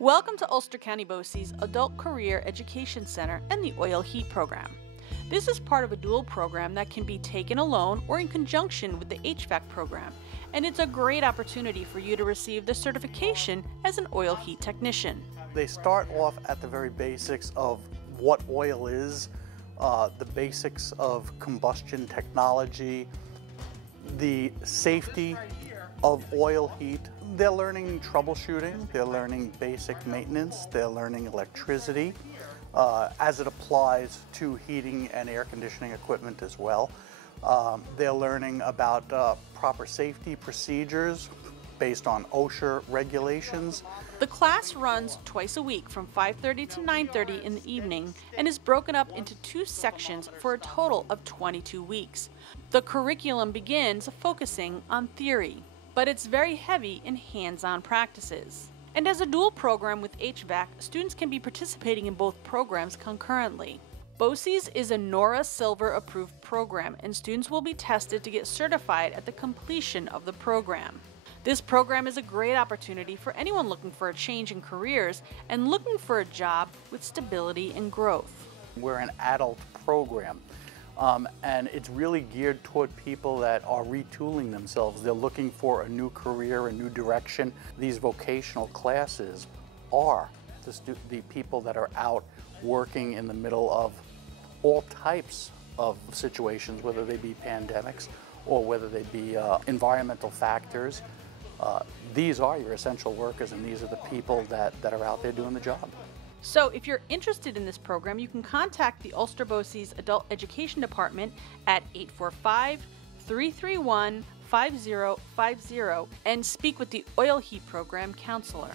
Welcome to Ulster County BOCES Adult Career Education Center and the Oil Heat Program. This is part of a dual program that can be taken alone or in conjunction with the HVAC program, and it's a great opportunity for you to receive the certification as an oil heat technician. They start off at the very basics of what oil is, the basics of combustion technology, the safety of oil heat. They're learning troubleshooting, they're learning basic maintenance, they're learning electricity as it applies to heating and air conditioning equipment as well. They're learning about proper safety procedures based on OSHA regulations. The class runs twice a week from 5:30 to 9:30 in the evening and is broken up into 2 sections for a total of 22 weeks. The curriculum begins focusing on theory, but it's very heavy in hands-on practices. And as a dual program with HVAC, students can be participating in both programs concurrently. BOCES is a NORA Silver approved program, and students will be tested to get certified at the completion of the program. This program is a great opportunity for anyone looking for a change in careers and looking for a job with stability and growth. We're an adult program, and it's really geared toward people that are retooling themselves. They're looking for a new career, a new direction. These vocational classes are the people that are out working in the middle of all types of situations, whether they be pandemics or whether they be environmental factors. These are your essential workers, and these are the people that are out there doing the job. So if you're interested in this program, you can contact the Ulster BOCES Adult Education Department at 845-331-5050 and speak with the Oil Heat Program counselor.